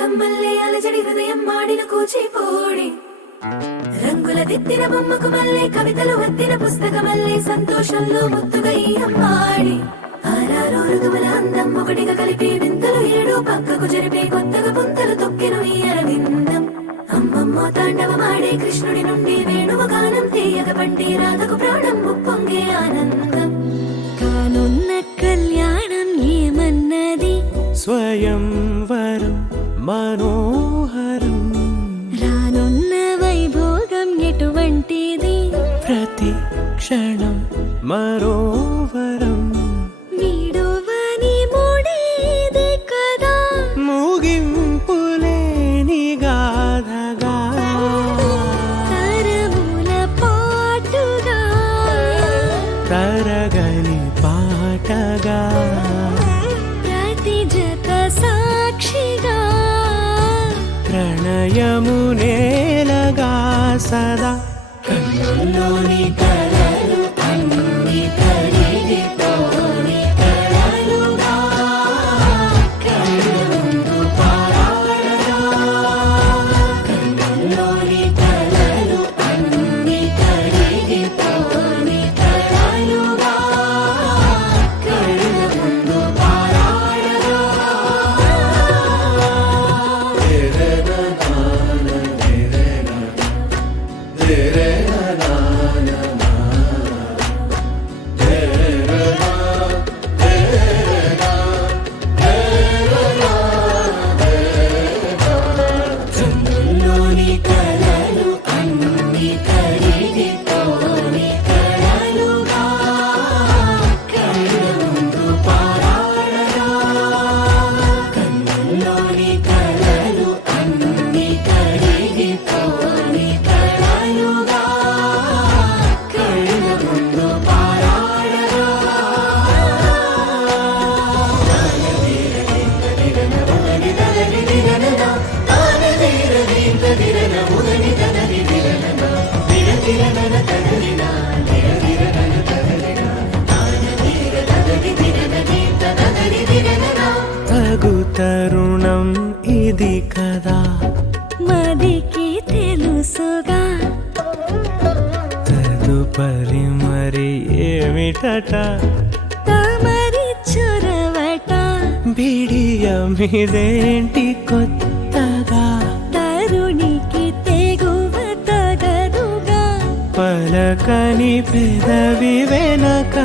గమ్మల్లే అలజడి హృదయం మాడిన కూచిపోడి రంగుల దిద్దిన బొమ్మకు మల్లే కవితలు వద్దిన పుస్తకమల్లే సంతోషంలో ముద్దుగా ఈ అమ్మాడి ఆరారో ఋతువుల అందం ఒకటిగా కలిపి వింతలు ఏడు పక్కకు జరిపే కొత్తగా పుంతలు తొక్కెను ఈ అరవిందం అమ్మమ్మో తాండవమాడే కృష్ణుడి నుండి వేణువ గానం తీయగ పండి రాధకు ప్రాణం ఉప్పొంగే ఆనందం కానున్న కళ్యాణం ఏమన్నది స్వయంవరం మనోహరం రానున్న వైభోగం ఎటువంటిది ప్రతి క్షణం మరోవరం వీడువని మూడేది కదా ముగింపులేని గాథగా తరముల పాటుగా తరగని పాటగా ప్రతి జత సాక్షిగా ప్రణయము నేలగా సదా కన్నుల్లోని కలలు అన్ని కరిగిపోని కలలుగా కళ్ళు ముందు పారాడగా కన్నుల్లోని కలలు అన్ని కరిగిపోని కలలుగా కళ్ళు ముందు పారాడగా తగు తరుణం ఇది కదా మదికి తెలుసుగా తదుపరి మరి ఏమిటట తమరి చొరవట బిడియమిదేంటి కొత్తగా తరుణికి తెగువ తగదుగా పలకని పెదవి వెనక